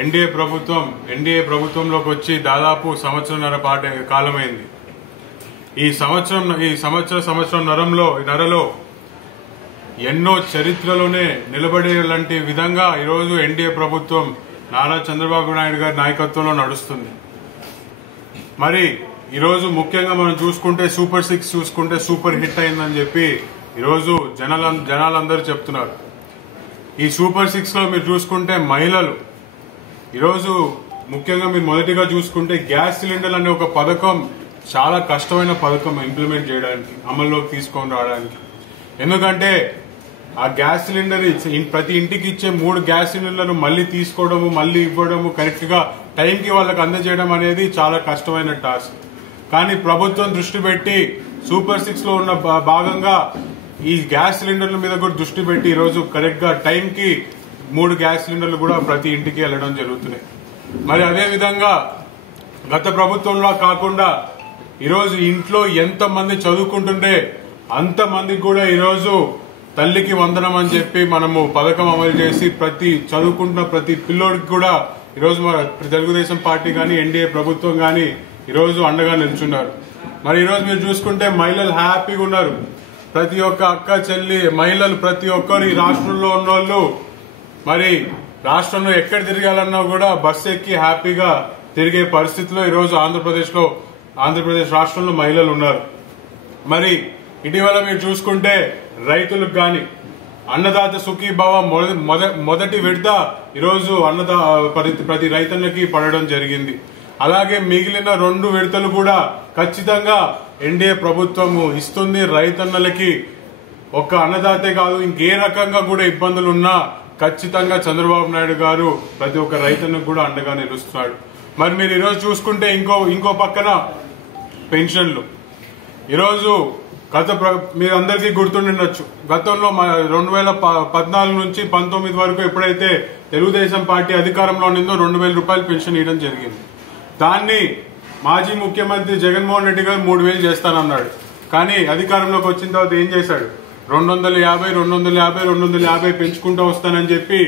NDA ప్రభుత్వంలోకి వచ్చి దాదాపు సంవత్సరంన్నర కాలమైంది. ఈ సంవత్సరంన్నరలో ఎన్నో చరిత్రలోనే నిలబడేలాంటి విధంగా ఈరోజు ఎన్డీఏ ప్రభుత్వం నారా చంద్రబాబు నాయుడు గారి నాయకత్వంలో నడుస్తుంది. మరి ఈరోజు ముఖ్యంగా మనం చూసుకుంటే సూపర్ 6 చూసుకుంటే సూపర్ హిట్ అయిందని చెప్పి ఈరోజు జనాలందరూ చెప్తున్నారు. ఈ సూపర్ 6 లో మీరు చూసుకుంటే మహిళలు ఈరోజు ముఖ్యంగా మీరు మొదటిగా చూసుకుంటే గ్యాస్ సిలిండర్ అనే ఒక పథకం చాలా కష్టమైన పథకం ఇంప్లిమెంట్ చేయడానికి, అమల్లోకి తీసుకొని రావడానికి. ఎందుకంటే ఆ గ్యాస్ సిలిండర్ ప్రతి ఇంటికి ఇచ్చే 3 గ్యాస్ సిలిండర్లు మళ్ళీ తీసుకోవడము, మళ్ళీ ఇవ్వడము, కరెక్ట్ గా టైంకి వాళ్ళకి అందజేయడం అనేది చాలా కష్టమైన టాస్క్. కానీ ప్రభుత్వం దృష్టి పెట్టి సూపర్ 6 లో ఉన్న భాగంగా ఈ గ్యాస్ సిలిండర్ల మీద కూడా దృష్టి పెట్టి ఈరోజు కరెక్ట్ గా టైంకి 3 గ్యాస్ సిలిండర్లు కూడా ప్రతి ఇంటికి వెళ్లడం జరుగుతున్నాయి. మరి అదే విధంగా గత ప్రభుత్వంలో కాకుండా ఈరోజు ఇంట్లో ఎంత మంది చదువుకుంటుంటే అంతమందికి కూడా ఈరోజు తల్లికి వందనం అని చెప్పి మనము పథకం అమలు చేసి చదువుకుంటున్న ప్రతి పిల్లోడికి కూడా ఈరోజు మన తెలుగుదేశం పార్టీ గాని ఎన్డీఏ ప్రభుత్వం గాని ఈరోజు అండగా నిల్చున్నారు. మరి ఈరోజు మీరు చూసుకుంటే మహిళలు హ్యాపీగా ఉన్నారు. ప్రతి ఒక్క అక్క చెల్లి మహిళలు ప్రతి ఒక్కరు ఈ రాష్ట్రంలో ఉన్నోళ్ళు మరి రాష్ట్రంలో ఎక్కడ తిరగాలన్నా కూడా బస్సు ఎక్కి హ్యాపీగా తిరిగే పరిస్థితిలో ఈరోజు ఆంధ్రప్రదేశ్ రాష్ట్రంలో మహిళలు ఉన్నారు. మరి ఇటీవల మీరు చూసుకుంటే రైతులకు గాని అన్నదాత సుఖీభవ మొదటి విడత ఈరోజు ప్రతి రైతన్నకి పడడం జరిగింది. అలాగే మిగిలిన 2 విడతలు కూడా ఖచ్చితంగా ఎన్డీఏ ప్రభుత్వము ఇస్తుంది. రైతన్నలకి ఒక్క అన్నదాతే కాదు, ఇంకే రకంగా కూడా ఇబ్బందులు ఉన్నా ఖచ్చితంగా చంద్రబాబు నాయుడు గారు ప్రతి ఒక్క రైతన్నకు కూడా అండగా నిలుస్తున్నాడు. మరి మీరు ఈరోజు చూసుకుంటే ఇంకో పక్కన పెన్షన్లు ఈరోజు మీరు అందరికీ గుర్తుండొచ్చు, గతంలో 2014 నుంచి 19 వరకు ఎప్పుడైతే తెలుగుదేశం పార్టీ అధికారంలో ఉన్నదో 2000 రూపాయలు పెన్షన్ ఇవ్వడం జరిగింది. దాన్ని మాజీ ముఖ్యమంత్రి జగన్మోహన్ రెడ్డి గారు 3000 చేస్తానన్నాడు. కానీ అధికారంలోకి వచ్చిన తర్వాత ఏం చేశాడు? 250 పెంచుకుంటూ వస్తానని చెప్పి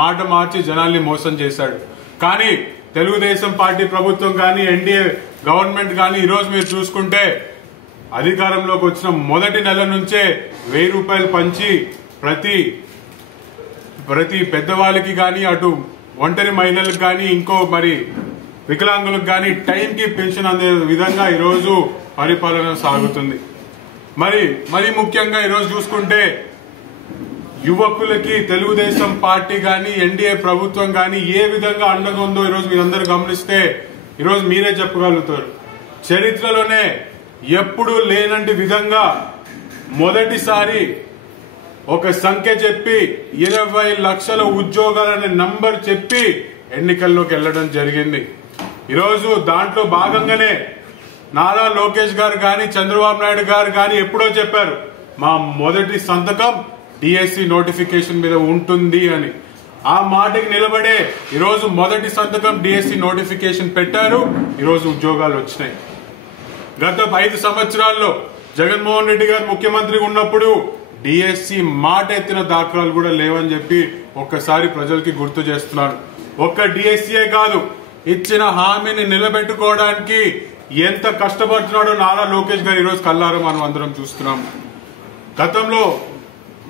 మాట మార్చి జనాల్ని మోసం చేశాడు. కానీ తెలుగుదేశం పార్టీ ప్రభుత్వం కానీ ఎన్డీఏ గవర్నమెంట్ కానీ ఈరోజు మీరు చూసుకుంటే అధికారంలోకి వచ్చిన మొదటి నెల నుంచే 1000 రూపాయలు పంచి ప్రతి పెద్దవాళ్ళకి కానీ అటు ఒంటరి మహిళలకు కానీ ఇంకో మరి వికలాంగులకు కానీ టైంకి పెన్షన్ అందే విధంగా ఈరోజు పరిపాలన సాగుతుంది. మరి ముఖ్యంగా ఈరోజు చూసుకుంటే యువకులకి తెలుగుదేశం పార్టీ గాని ఎన్డీఏ ప్రభుత్వం గాని ఏ విధంగా అండగా ఉందో ఈరోజు మీరందరూ గమనిస్తే ఈరోజు మీరే చెప్పగలుగుతారు. చరిత్రలోనే ఎప్పుడూ లేనంటి విధంగా మొదటిసారి ఒక సంఖ్య చెప్పి 20 లక్షల ఉద్యోగాలనే నంబర్ చెప్పి ఎన్నికల్లోకి వెళ్లడం జరిగింది. ఈరోజు దాంట్లో భాగంగానే నారా లోకేష్ గారు గాని చంద్రబాబు నాయుడు గారు గాని ఎప్పుడో చెప్పారు మా మొదటి సంతకం డిఎస్సి నోటిఫికేషన్ మీద ఉంటుంది అని. ఆ మాటకి నిలబడే ఈరోజు మొదటి సంతకం డిఎస్సి నోటిఫికేషన్ పెట్టారు. ఈరోజు ఉద్యోగాలు వచ్చినాయి. గత 5 సంవత్సరాల్లో జగన్మోహన్ రెడ్డి గారు ముఖ్యమంత్రిగా ఉన్నప్పుడు డిఎస్సి మాట ఎత్తిన దాఖలాలు కూడా లేవని చెప్పి ఒక్కసారి ప్రజలకి గుర్తు చేస్తున్నాను. ఒక్క డిఎస్సీయే కాదు, ఇచ్చిన హామీని నిలబెట్టుకోవడానికి ఎంత కష్టపడుతున్నాడో నారా లోకేష్ గారు ఈరోజు కల్లారా మనం అందరం చూస్తున్నాం. గతంలో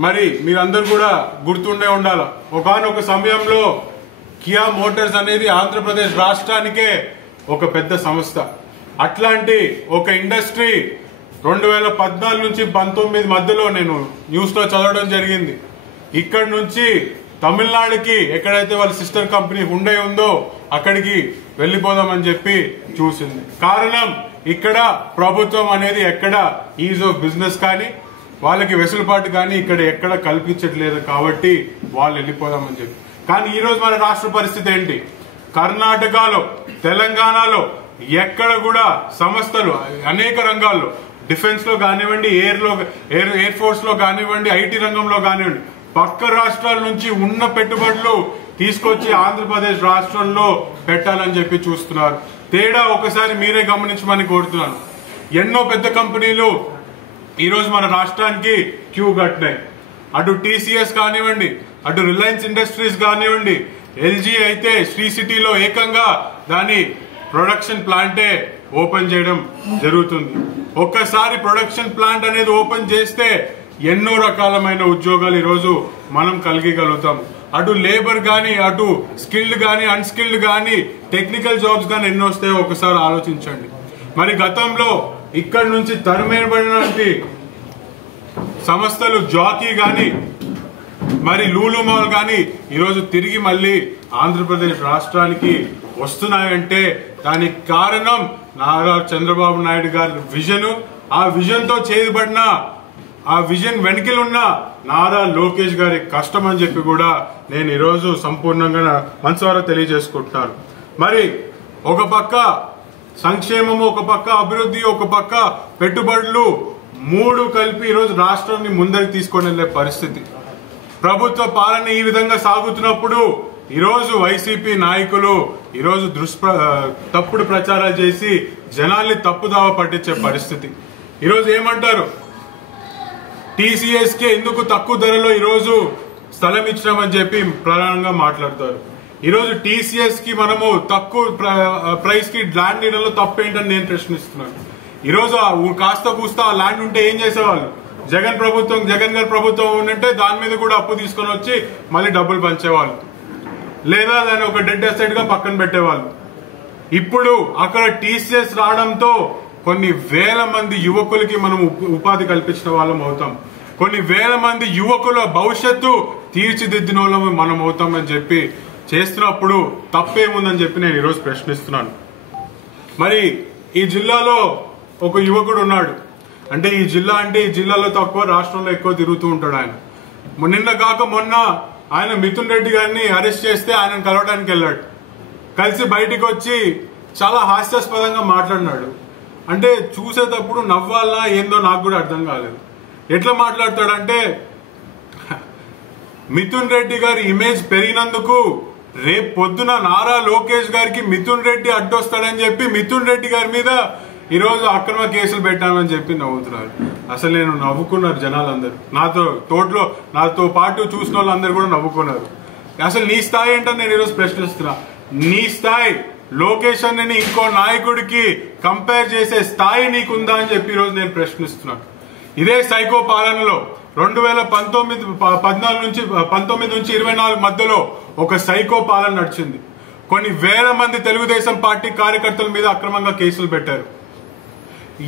మరి మీరందరూ కూడా గుర్తుండే ఉండాల, ఒకానొక సమయంలో కియా మోటార్స్ అనేది ఆంధ్రప్రదేశ్ రాష్ట్రానికే ఒక పెద్ద సంస్థ. అట్లాంటి ఒక ఇండస్ట్రీ 2014 నుంచి 19 మధ్యలో నేను న్యూస్ లో చదవడం జరిగింది. ఇక్కడి నుంచి తమిళనాడుకి ఎక్కడైతే వాళ్ళ సిస్టర్ కంపెనీ హుండై ఉందో అక్కడికి వెళ్లిపోదామని చెప్పి చూసింది. కారణం ఇక్కడ ప్రభుత్వం అనేది ఎక్కడ ఈజ్ ఆఫ్ బిజినెస్ కానీ వాళ్ళకి వెసులుబాటు కానీ ఇక్కడ ఎక్కడ కల్పించట్లేదు కాబట్టి వాళ్ళు వెళ్ళిపోదామని చెప్పి. కానీ ఈ రోజు మన రాష్ట్ర పరిస్థితి ఏంటి? కర్ణాటకలో, తెలంగాణలో ఎక్కడ కూడా సంస్థలు అనేక రంగాల్లో డిఫెన్స్ లో కానివ్వండి, ఎయిర్ ఫోర్స్ లో కానివ్వండి, ఐటీ రంగంలో కానివ్వండి పక్క రాష్ట్రాల నుంచి ఉన్న పెట్టుబడులు తీసుకొచ్చి ఆంధ్రప్రదేశ్ రాష్ట్రంలో పెట్టాలని చెప్పి చూస్తున్నారు. తేడా ఒకసారి మీరే గమనించమని కోరుతున్నాను. ఎన్నో పెద్ద కంపెనీలు ఈరోజు మన రాష్ట్రానికి క్యూ కట్టినాయి. అటు టీసీఎస్ కానివ్వండి, అటు రిలయన్స్ ఇండస్ట్రీస్ కానివ్వండి, ఎల్జీ అయితే శ్రీ సిటీలో ఏకంగా దాని ప్రొడక్షన్ ప్లాంటే ఓపెన్ చేయడం జరుగుతుంది. ఒక్కసారి ప్రొడక్షన్ ప్లాంట్ అనేది ఓపెన్ చేస్తే ఎన్నో రకాలమైన ఉద్యోగాలు ఈరోజు మనం కలిగగలుగుతాం. అటు లేబర్ కానీ, అటు స్కిల్డ్ కానీ, అన్స్కిల్డ్ కానీ, టెక్నికల్ జాబ్స్ కానీ ఎన్నో వస్తాయో ఒకసారి ఆలోచించండి. మరి గతంలో ఇక్కడ నుంచి తరిమేయబడినటువంటి సంస్థలు జాకీ కానీ, మరి లూలు మాల్ కానీ ఈరోజు తిరిగి మళ్ళీ ఆంధ్రప్రదేశ్ రాష్ట్రానికి వస్తున్నాయంటే దానికి కారణం నారా చంద్రబాబు నాయుడు గారి విజన్. ఆ విజన్ తో చేయబడిన, ఆ విజన్ వెనుకలున్న నారా లోకేష్ గారి కష్టం అని చెప్పి కూడా నేను ఈరోజు సంపూర్ణంగా మనసారా తెలియజేసుకుంటున్నాను. మరి ఒక పక్క సంక్షేమము, ఒక పక్క అభివృద్ధి, ఒక పక్క పెట్టుబడులు, మూడు కలిపి ఈరోజు రాష్ట్రాన్ని ముందరికి తీసుకొని వెళ్లే పరిస్థితి. ప్రభుత్వ పాలన ఈ విధంగా సాగుతున్నప్పుడు ఈరోజు వైసీపీ నాయకులు ఈరోజు తప్పుడు ప్రచారాలు చేసి జనాల్ని తప్పుదావ పట్టించే పరిస్థితి. ఈరోజు ఏమంటారు, టీసీఎస్ కి ఎందుకు తక్కువ ధరలో ఈరోజు స్థలం ఇచ్చినామని చెప్పి ప్రధానంగా మాట్లాడతారు. ఈరోజు టీసీఎస్ కి మనము తక్కువ ప్రైస్ కి ల్యాండ్ ఇవ్వడంలో తప్పేంటని నేను ప్రశ్నిస్తున్నాను. ఈరోజు కాస్త కూస్తా ఆ ల్యాండ్ ఉంటే ఏం చేసేవాళ్ళు? జగన్ గారి ప్రభుత్వం ఉంటే దాని మీద కూడా అప్పు తీసుకొని వచ్చి మళ్ళీ డబ్బులు పంచేవాళ్ళు, లేదా దాన్ని ఒక డెడ్ అసెట్ గా పక్కన పెట్టేవాళ్ళు. ఇప్పుడు అక్కడ టీసీఎస్ రావడంతో కొన్ని వేల మంది యువకులకి మనం ఉపాధి కల్పించిన వాళ్ళం అవుతాం. కొన్ని వేల మంది యువకుల భవిష్యత్తు తీర్చిదిద్దిన వాళ్ళం మనం అవుతామని చెప్పి చేస్తున్నప్పుడు తప్పేముందని చెప్పి నేను ఈరోజు ప్రశ్నిస్తున్నాను. మరి ఈ జిల్లాలో ఒక యువకుడు ఉన్నాడు. అంటే ఈ జిల్లాలో తక్కువ, రాష్ట్రంలో ఎక్కువ తిరుగుతూ ఉంటాడు ఆయన. నిన్న కాక మొన్న ఆయన మిథున్ రెడ్డి గారిని అరెస్ట్ చేస్తే ఆయన కలవడానికి వెళ్ళాడు. కలిసి బయటికి వచ్చి చాలా హాస్యాస్పదంగా మాట్లాడినాడు. అంటే చూసేటప్పుడు నవ్వాలా ఏందో నాకు కూడా అర్థం కాలేదు. ఎట్లా మాట్లాడతాడంటే, మిథున్ రెడ్డి గారి ఇమేజ్ పెరిగినందుకు రేపు పొద్దున నారా లోకేష్ గారికి మిథున్ రెడ్డి అడ్డొస్తాడని చెప్పి మిథున్ రెడ్డి గారి మీద ఈరోజు అక్రమ కేసులు పెట్టామని చెప్పి నవ్వుతున్నారు. అసలు నేను నవ్వుకున్నారు జనాలందరూ, నాతో పాటు చూసిన వాళ్ళందరూ కూడా నవ్వుకున్నారు. అసలు నీ స్థాయి ఏంటని నేను ఈరోజు ప్రశ్నిస్తున్నా. నీ స్థాయి లోకేష్ అన్నని ఇంకో నాయకుడికి కంపేర్ చేసే స్థాయి నీకుందా అని చెప్పి ఈరోజు నేను ప్రశ్నిస్తున్నాను. ఇదే సైకో పాలనలో 2014 నుంచి 24 మధ్యలో ఒక సైకో పాలన నడిచింది. కొన్ని వేల మంది తెలుగుదేశం పార్టీ కార్యకర్తల మీద అక్రమంగా కేసులు పెట్టారు.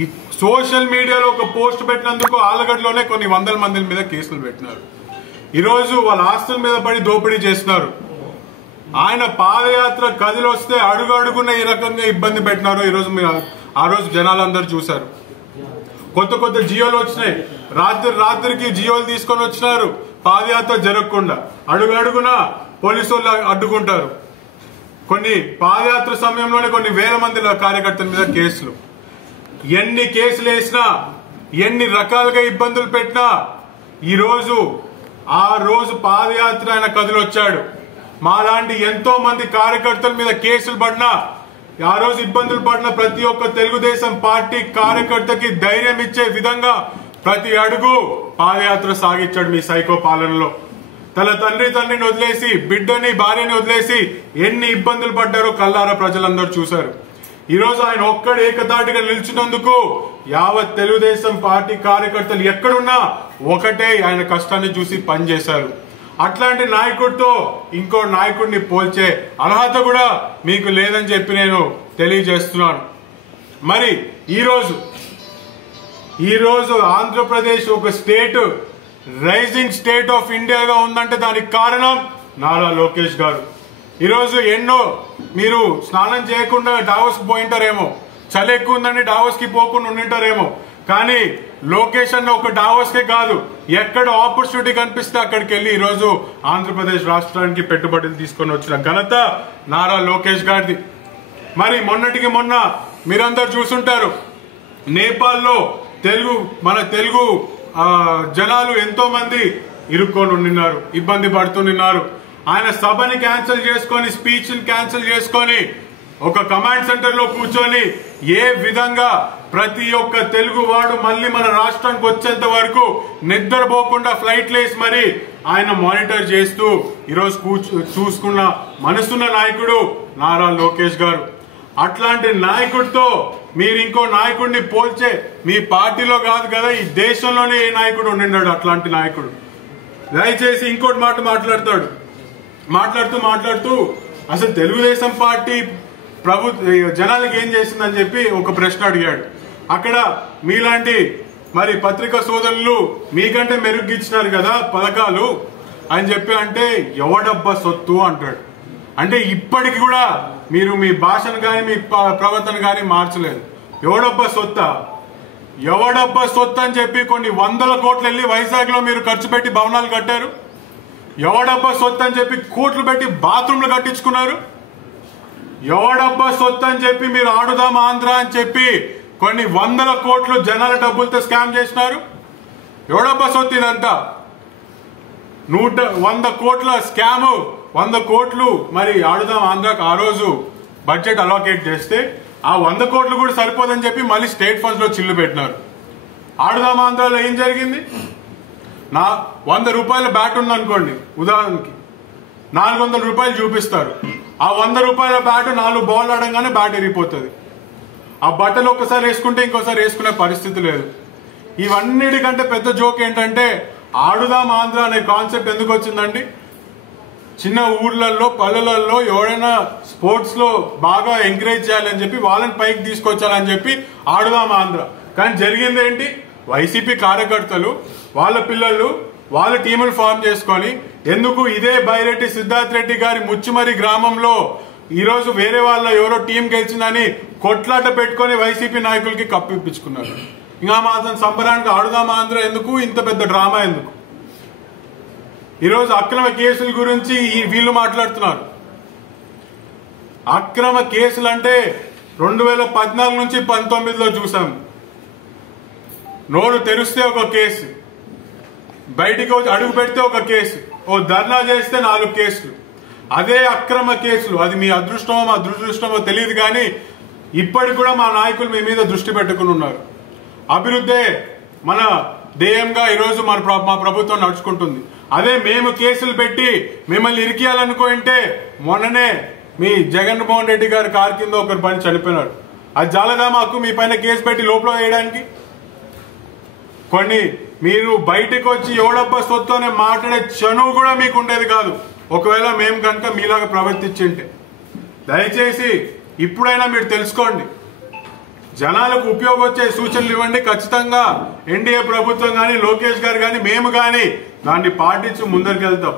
ఈ సోషల్ మీడియాలో ఒక పోస్ట్ పెట్టినందుకు ఆలగడ్డలోనే కొన్ని వందల మంది మీద కేసులు పెట్టినారు. ఈరోజు వాళ్ళ ఆస్తుల మీద పడి దోపిడీ చేస్తున్నారు. ఆయన పాదయాత్ర కదిలొస్తే అడుగు అడుగున ఈ రకంగా ఇబ్బంది పెట్టినారో ఈరోజు ఆ రోజు జనాలందరూ చూశారు. కొత్త జియోలు వచ్చినాయి. రాత్రికి జియోలు తీసుకొని వచ్చినారు. పాదయాత్ర జరగకుండా అడుగు అడుగున పోలీసు వాళ్ళు అడ్డుకుంటారు. కొన్ని పాదయాత్ర సమయంలోనే కొన్ని వేల మంది కార్యకర్తల మీద కేసులు. ఎన్ని కేసులు వేసినా, ఎన్ని రకాలుగా ఇబ్బందులు పెట్టినా ఆ రోజు పాదయాత్ర ఆయన కదిలొచ్చాడు. మాలాంటి ఎంతో మంది కార్యకర్తల మీద కేసులు పడినా, ఆ రోజు ఇబ్బందులు పడిన ప్రతి ఒక్క తెలుగుదేశం పార్టీ కార్యకర్తకి ధైర్యం ఇచ్చే విధంగా ప్రతి అడుగు పాదయాత్ర సాగించాడు మీ సైకో పాలనలో. తన తండ్రిని వదిలేసి, బిడ్డని భార్యని వదిలేసి ఎన్ని ఇబ్బందులు పడ్డారో కల్లారా ప్రజలందరూ చూశారు. ఈరోజు ఆయన ఒక్కడు ఏకతాటిగా నిలిచినందుకు యావత్ తెలుగుదేశం పార్టీ కార్యకర్తలు ఎక్కడున్నా ఒకటే ఆయన కష్టాన్ని చూసి పనిచేశారు. అట్లాంటి నాయకుడితో ఇంకో నాయకుడిని పోల్చే అర్హత కూడా మీకు లేదని చెప్పి నేను తెలియజేస్తున్నాను. మరి ఈరోజు ఆంధ్రప్రదేశ్ ఒక స్టేట్, రైజింగ్ స్టేట్ ఆఫ్ ఇండియాగా ఉందంటే దానికి కారణం నారా లోకేష్ గారు. ఈరోజు మీరు స్నానం చేయకుండా డావోస్ కి పోయింటారేమో, చలి ఎక్కువ ఉందని డావోస్ కి పోకుండా ఉండింటారేమో, కానీ లోకేష్ అన్న ఒక డావోస్ కే కాదు, ఎక్కడ ఆపర్చునిటీ కనిపిస్తే అక్కడికి వెళ్లి ఈరోజు ఆంధ్రప్రదేశ్ రాష్ట్రానికి పెట్టుబడులు తీసుకొని వచ్చిన ఘనత నారా లోకేష్ గారిది. మరి మొన్నటికి మొన్న మీరందరూ చూసుంటారు, నేపాల్లో మన తెలుగు జనాలు ఎంతో మంది ఇరుక్కొని ఉండినారు, ఇబ్బంది పడుతున్నారు. ఆయన సభని క్యాన్సిల్ చేసుకొని, స్పీచ్ క్యాన్సిల్ చేసుకొని ఒక కమాండ్ సెంటర్ లో కూర్చొని ఏ విధంగా ప్రతి ఒక్క తెలుగు వాడు మళ్ళీ మన రాష్ట్రానికి వచ్చేంత వరకు నిద్రపోకుండా ఫ్లైట్ లేసి మరి ఆయన మానిటర్ చేస్తూ ఈరోజు చూసుకున్న మనసున్న నాయకుడు నారా లోకేష్ గారు. అట్లాంటి నాయకుడితో మీరు ఇంకో నాయకుడిని పోల్చే మీ పార్టీలో కాదు కదా, ఈ దేశంలోనే ఏ నాయకుడు ఉండినాడు అట్లాంటి నాయకుడు. దయచేసి ఇంకోటి మాట మాట్లాడుతూ అసలు తెలుగుదేశం పార్టీ జనాలకి ఏం చేసిందని చెప్పి ఒక ప్రశ్న అడిగాడు. అక్కడ మీలాంటి మరి పత్రికా సోదరులు మీకంటే మెరుగ్గిచ్చినారు కదా పథకాలు అని చెప్పి అంటే ఎవడబ్బా సొత్తు అంటాడు. అంటే ఇప్పటికి కూడా మీరు మీ భాషను కానీ మీ ప్రవర్తన కానీ మార్చలేదు. ఎవడబ్బా సొత్తు అని చెప్పి కొన్ని 100 కోట్లు వెళ్ళి వైజాగ్ లో మీరు ఖర్చు పెట్టి భవనాలు కట్టారు. ఎవడబ్బా సొత్తు అని చెప్పి కోట్లు పెట్టి బాత్రూంలు కట్టించుకున్నారు. ఎవడబ్బా సొత్తు అని చెప్పి మీరు ఆడుదాం ఆంధ్ర అని చెప్పి కొన్ని 100 కోట్లు జనాల డబ్బులతో స్కామ్ చేసినారు. ఎవడబ్బా సొత్తు ఇదంతా? 100 కోట్ల స్కామ్, 100 కోట్లు మరి ఆడుదాం ఆంధ్రాకు ఆ రోజు బడ్జెట్ అలోకేట్ చేస్తే ఆ 100 కోట్లు కూడా సరిపోదని చెప్పి మళ్ళీ స్టేట్ ఫండ్స్ లో చిల్లు పెట్టినారు. ఆడుదాం ఆంధ్రాలో ఏం జరిగింది? 100 రూపాయల బ్యాట్ ఉందనుకోండి, ఉదాహరణకి 400 రూపాయలు చూపిస్తారు. ఆ 100 రూపాయల బ్యాట్ 4 బాల్ ఆడంగానే బ్యాట్ ఎరిగిపోతుంది. ఆ బట్టలు ఒకసారి వేసుకుంటే ఇంకోసారి వేసుకునే పరిస్థితి లేదు. ఇవన్నిటికంటే పెద్ద జోక్ ఏంటంటే ఆడుదాం ఆంధ్ర అనే కాన్సెప్ట్ ఎందుకు వచ్చిందండి? చిన్న ఊర్లలో పల్లెలలో ఎవరైనా స్పోర్ట్స్ లో బాగా ఎంకరేజ్ చేయాలని చెప్పి వాళ్ళని పైకి తీసుకొచ్చాలని చెప్పి ఆడుదాం ఆంధ్ర. కానీ జరిగింది ఏంటి? వైసీపీ కార్యకర్తలు వాళ్ళ పిల్లలు వాళ్ళ టీములు ఫామ్ చేసుకొని ఎందుకు ఇదే బైరెడ్డి సిద్ధార్థ్ రెడ్డి గారి ముచ్చుమరి గ్రామంలో ఈరోజు వేరే వాళ్ళ ఎవరో టీం గెలిచిందని కొట్లాట పెట్టుకొని వైసీపీ నాయకులకి కప్పిప్పించుకున్నారు. ఇంకా మాత్రం సంబరానికి ఆడుదాం ఆంధ్ర ఎందుకు? ఇంత పెద్ద డ్రామా ఎందుకు? ఈరోజు అక్రమ కేసుల గురించి వీళ్ళు మాట్లాడుతున్నారు. అక్రమ కేసులు అంటే 2014 నుంచి 19లో చూసాం. నోరు తెరిస్తే ఒక కేసు, బయటికి వచ్చి అడుగు పెడితే ఒక కేసు, ఓ ధర్నా చేస్తే 4 కేసులు. అదే అక్రమ కేసులు. అది మీ అదృష్టమో మా దురదృష్టమో తెలియదు కానీ ఇప్పటికి కూడా మా నాయకులు మీ మీద దృష్టి పెట్టుకుని ఉన్నారు. అభివృద్ధే మన ధ్యేయంగా ఈరోజు మా ప్రభుత్వం నడుచుకుంటుంది. అదే మేము కేసులు పెట్టి మిమ్మల్ని ఇరికియాలనుకుంటే మొన్ననే మీ జగన్మోహన్ రెడ్డి గారి కారు కింద ఒకరు పని చనిపోయినారు. అది జాలదా మాకు మీ పైన కేసు పెట్టి లోపల వేయడానికి? కొన్ని మీరు బయటకు వచ్చి ఎవడబ్బా సొత్తు అనే మాట్లాడే చనువు కూడా మీకు ఉండేది కాదు ఒకవేళ మేము కనుక మీలాగా ప్రవర్తించింటే. దయచేసి ఇప్పుడైనా మీరు తెలుసుకోండి, జనాలకు ఉపయోగం వచ్చే సూచనలు ఇవ్వండి. ఖచ్చితంగా ఎన్డీఏ ప్రభుత్వం కానీ లోకేష్ గారు కానీ మేము కానీ దాన్ని పాటించి ముందరికి వెళ్తాం.